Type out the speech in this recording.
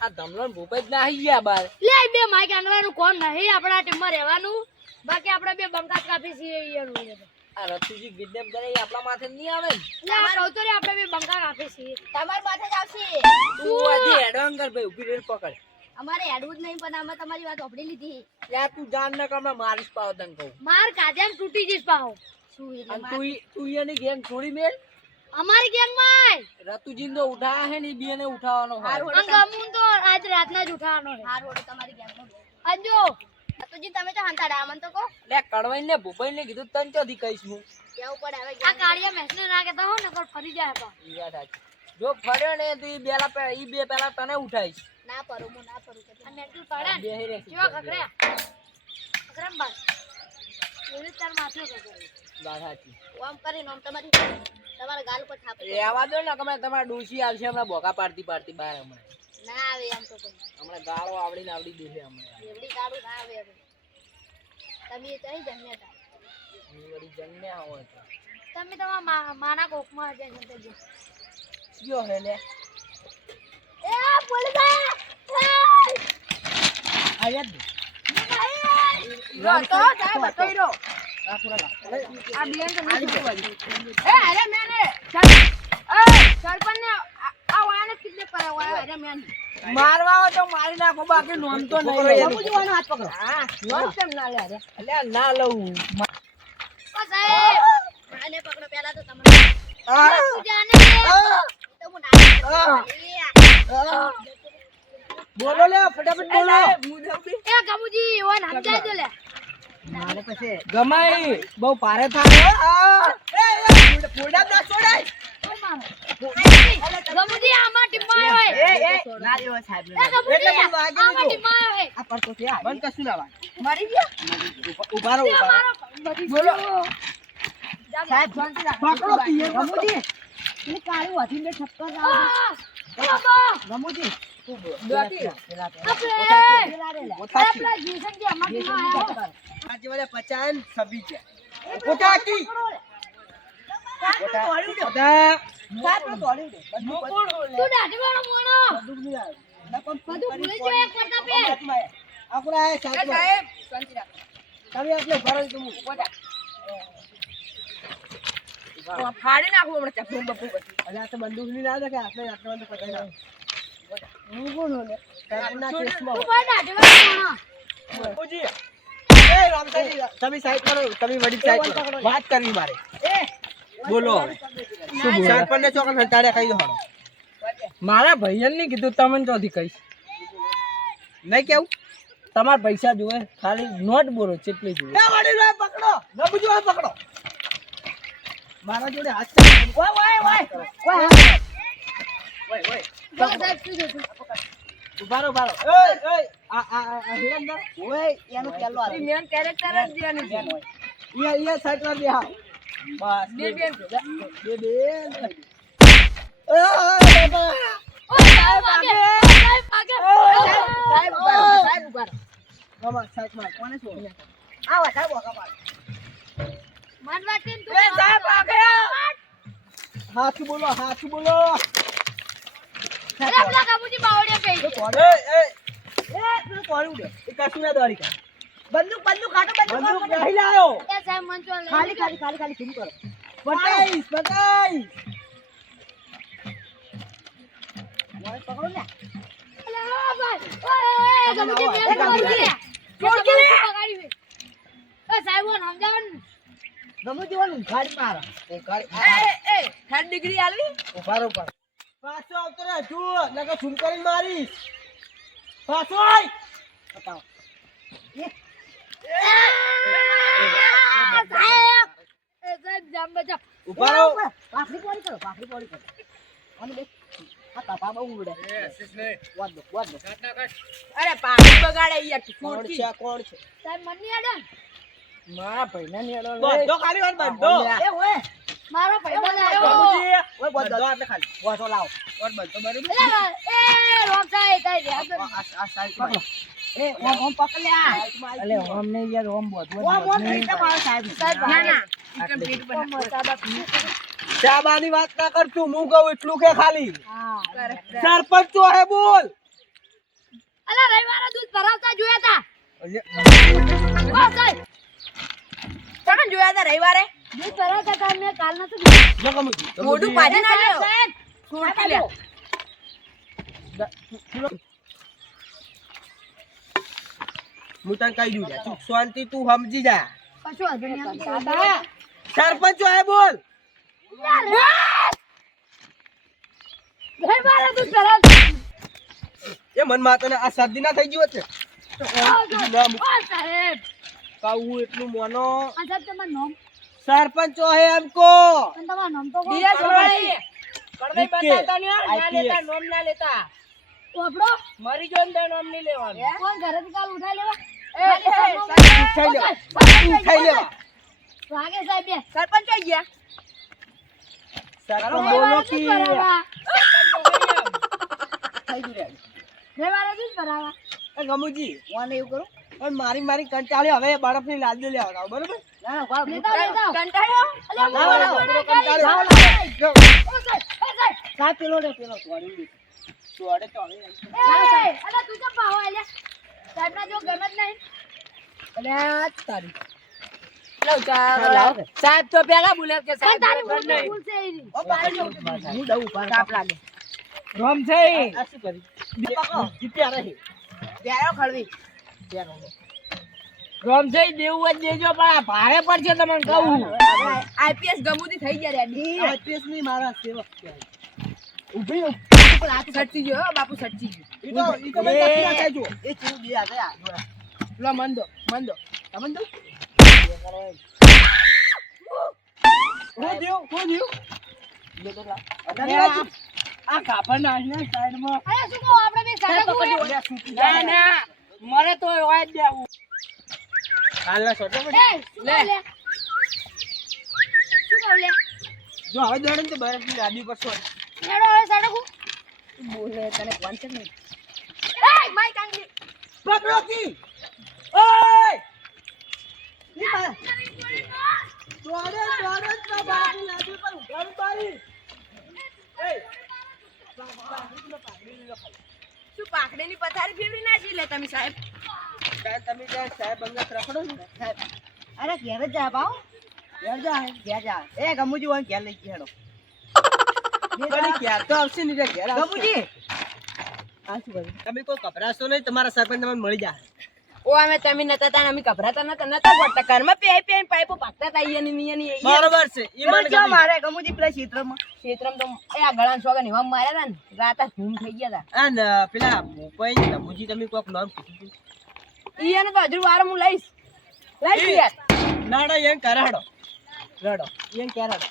આ ધમલોન ભૂપેજ ના આવી ગયા બાર લે બે માઈક આંગણાનું કોમ નહીં આપણા ટીમમાં રહેવાનું બાકી આપણે બે બંકાત કાપી છીએ યાર આ રતુજી કિડનેપ કરે એ આપણા માથે નહીં આવે ને લે કહું તો રે આપણે બે બંકા કાપી છીએ તમાર માથે જ આવશે તું આજે એડવાન્સ કર ભાઈ ઊભી રેલ પકડ અમારે એડવું જ નહીં પણ અમે તમારી વાત ઓપડી લીધી યા તું જાન ન કમણા મારીશ પાવ તને કહું માર કાજેમ તૂટી જઈશ પાહો શું અને તું એની ગેંગ છોડી મેલ અમારી ગેંગમાં રતુજીન તો ઉઠાયા હે ને બે ને ઉઠાવવાનો હોય ગમું તો આજ રાતના જ ઉઠાવવાનો છે હાર હોડો તમારી ગેંગમાં અંજો તુજી તમે તો હંતાડા અમન તો કો લે કડવાઈ ને ભૂપાઈ ને કીધું તને ચોથી કહીશ હું કેવું પડે હવે આ કાળિયા મેસને ના કેતા હો ને પર ફરી જાય પા ઈ વાત સાચી જો ફર્યો ને તો ઈ બે પેલા તને ઉઠાઈશ ના પરું હું ના પરું કે આ મેટલ પડે ને બેહી રે કેવા ખકડ્યા ખકડમ બાદ એવી તાર માથે ખકડે વાત સાચી ઓમ કરીને ઓમ તમારા ગાલ ઉપર થાપે રેવા દો ને તમે તમારા ડોશી આવશે હમણાં બોકા પાડતી બહાર હમણાં ના આવે એમ તો કોઈ હમણાં ગાળો આવડીને આવડી દેશે હમણાં એવડી ગાડું ના આવે હવે તમે કઈ જમ્યા હતા વળી જન્મ્યા હોય તો તમે તમારા માના કોકમાં જઈને તો જો કયો હે લે એ પોલીસ આયા જ રો તો સાહેબ બતાઈ રો આ પૂરા આ બેન તો આલી એ અરે મેને સરપંચ ને આ વાને કિડનેપ કરે વાય અરે મેન મારવા હોય તો મારી નાખો બાકી નોમ તો નહીં સમજવાનો હાથ પકડો હા નોમ કેમ ના લે અરે એટલે ના લઉં ઓ સાહેબ આને પકડો પહેલા તો તમને તું જાને તો હું ના બોલો લે ફટાફટ બોલો એ કબુજી ઓન સમજાય દો લે મારે પછી ગમાઈ બહુ ભારે થાય એ ફોડા ના છોડાય ઓ મારો કબુજી આમાં ટીમમાં હોય ના લેવો સાહેબ એ કબુજી આમાં ટીમમાં હોય આ પડતો છે બંધ કશું ના વાત મરી ગયા ઉભા રહો બોલો સાહેબ શાંતિ રાખો પકડો પીએ ગમુજી એ કાળું હતી ને ઠપકર રાવ બાબા ગમુજી આપણા જીસન જે આમાં ટીમમાં આવ્યો આજે વાલે 50 26 છે પોટાકી તું દાઢી વાળો મોણો બધું ભૂલી જો એક કરતા પે આપણા સાહેબ શાંતિ રાખ તમે એટલે ભરો તું પોટા ફાડી નાખું હમણાં ચકલું બપુ પછી અલ્યા તો બંદૂક ની ના દે કે આપણે આટલો બંદૂક પકડી ના હું કોણ હોલે તારના કેસમાં તું કોઈ દાઢી વાળો મોણો ઓજી એ રામસાજી તમે સાઈડ કરો તમે વડી સાઈડ કરો વાત કરવી મારે બોલો શું બોલ સરપંચને ચોકન હંતાડે કહી દો મારા ભાઈયન ની કીધું તમને ચોથી કહીશ નહીં કેવું તમારા પૈસા જોવે ખાલી નોટ બોલો ચેટલી જોવે એ વડી લો પકડો ન બુજો પકડો મારા જોડે હાથ ચાલે ઓય સાહેબ શું જોતું ઉભારો એ આ હિરંદર ઓય એનો પેલો આવે મેન કેરેક્ટર જ જેની છે ઈ સાઈડ પર બેહા બસ બે બે ઓ સાહેબ આગે સાહેબ ઉભા મામા સાઈડ માં કોને છો આ વધારે બોકા પાડ મન વાટીન તું એ સાહેબ આગે હાથ બોલો અરે આપણા કબુજી બાવડે કહી છે તું કોણ ઉડે એ કશું ના દોરી કા બંદૂક કાઢો બંદૂક નહીં લાયો એ સાહેબ મન ચો લે ખાલી શું કરો બતાઈશ પકડો ને અલા ભાઈ ઓય કબુજી મેલ છોડ કે પગાડી એ સાહેબ ઓન સમજાવન ગમુ જીવાનું ગાડી મારો એ ગાડી એ 3 ડિગ્રી આલવી ઉભારો પર પાછો આવતો રે તું લગા ઝૂમ કરીને મારીશ પાછો આય બતાવો સાહેબ જામ બચા ઉભારો પાખડી પોડી કરો અને બે આ તાપા બહુ ઉડે વાદ દો અરે પાખડી બગાડે યાર કોણ છે સાહેબ મન ની આડન મારા ભાઈના નિયડો બધો ખાલી વાર બધો એ ઓય મારો ભાઈબંધ આવ્યો બાબુજી ઓય બધો એટલે ખાલી વાતો લાવ ઓર બધો બરાબર એ રોમ સાહેબ કઈ દે આ સાઈડ માં એ ઓમ પકડ લે આ અલે ઓમ ને યાર ઓમ બધો ઓમ એટલે મારો સાહેબ ના એકદમ પીઠ પર ચાબાની વાત ના કરતું હું કહું એટલું કે ખાલી હા સરપંચ તો હે બોલ અલા રવિવારે દૂધ ભરાવતા જોયા તા અલ્યા, ઓ સાહેબ તમે જોયા હતા રવિવારે દૂધ ભરાવતા તા મેં કાલ નતું જોયું. જો કમુજી, મોઢું પાડી ના લ્યો છોડતી લે હું તને કહી દઉં તું શાંતિ તું સમજી જા. કશું વાંધો નહીં આમ દાદા સરપંચ આય બોલ. રવિવારે દૂધ ભરાવતા એ મન માં તને આ શરદી ના થઈ ગયો છે ઓ સાહેબ કહું એટલું મોનો આ સાહેબ તમારું નામ સરપંચ હે हमको અને તમારું નામ તો કોણ? બીજા છોકરાએ કડવાઈ વિકે. બતાવતા નહીં હો, ના IPS. લેતા નોમ ના લેતા પોપડો મરી જો ને તો નોમ નહીં લેવાનું કોણ ઘરેથી કાલ ઉઠાઈ લેવા એ, ખાલી એ, સરનો- ઉઠાઈ લેવા. વાગે સાહેબ બે સરપંચ કઈ ગયા સરપંચ રવિવારે બોલો દૂધ કે ભરાવા થઈ ગયું રે. રવિવારે દૂધ ભરાવા એ ગમુજી વાને એવું કરું પણ મારી કંટાળી હવે બરફની લાદીઓ લેવા બરોબર ના ના વાળ લેતા લેતા કંટાળ્યો અલ્યા લાવો, લાવો, બોલો, પેલો બોલો, કંટાળ્યો. ગાડી. જો, ઓ સાહેબ સાહેબ પેલો રે પેલો તોડ્યું લે. ચોડે તો હવે. એ અલા તું કેમ પાવો આલ્યા સાહેબ ના જો ગમે જ નહીં અલ્યા તારી લો લાવો ચાલ કે? સાહેબ તો પેલા બોલે કે પણ સાહેબ તારી ઘર નહીં. ભૂલ છે એની. ઓ પાણી જો. હું દઉં પાણી. તાપ લાગે રોમ છે આ શું કરી જીત્યા રહી પ્યારો ખળવી ત્યાં રોમ છે દેવું જ દેજો પણ આ ભારે પડશે તમને કહું આઈપીએસ ગમુદી થઈ ગયા રેડી આઈપીએસ ની મારા સેવક કહેવાય. ઊભી રહો. સચ્ચી ગયો હો, બાપુ સચ્ચી ગયો ઈ તો મેં કાપી નાખ્યા જો. એ ચીવું દે આ ગયા લો મંદો તમને દઉં? હું દ્યો, હું દ્યો. લે તો લાવ. અડાડી રાખજો. આ કાપડ નાખને સાઈડમાં અરે શું કહું આપણે બે સાડા ગુએ? અલ્યા, સૂકી ના જાય. ના મરે તો હોય જ દેવું હાલના શોટો પર. એ શું કહું લે શું કહું લે જો હવે દોડે ને તો બરફની લાદી પર છોડ. હેડો હવે સાડા ગુ બોલે તને કોણ છે ને એ માઈ કાંગી પકડો કી. ઓય! ઈ બા. દોડે, દોડે તો બરફની લાદી પર ઉઘાડું બારી. એય! શું પાકડીની પથારી ફેરવી નાખી લે તમે સાહેબ ત્યાં તમે ત્યાં સાહેબ અંગત રખડો ને સાહેબ. અરે ઘેર જ જા પાઉ ઘેર જા હે. ઘેર જા એ ગમુજી હોય ઘેર લઈ ગયેલો પણ ઘેર તો આવશે ને એટલે ઘેર આવશે. ગમુજી આ શું કર્યું? તમે કોઈ કપરાશો નહીં, તમારા સરપંચ તમને મળી જાય. ઓ અમે તમે નતા તા અમે ગભરાતા નતા પડતા ઘરમાં પે પાઇપો પાકતા તા ઈયાની બરોબર છે. ઈ મને ગમ્યું. મારે ગમુજી પેલા ક્ષેત્રમાં તો એ આ ગળાન સોગન એવા માર્યા તા ને રાતા ધૂમ થઈ ગયા તા આ ન પેલા કોઈ નબુજી તમે કોક નામ કીધું હતું. ઈયાને તો હજુ વાર હું લઈશ યાર નાડા એમ કરાડો. રડો. એમ કરાડો.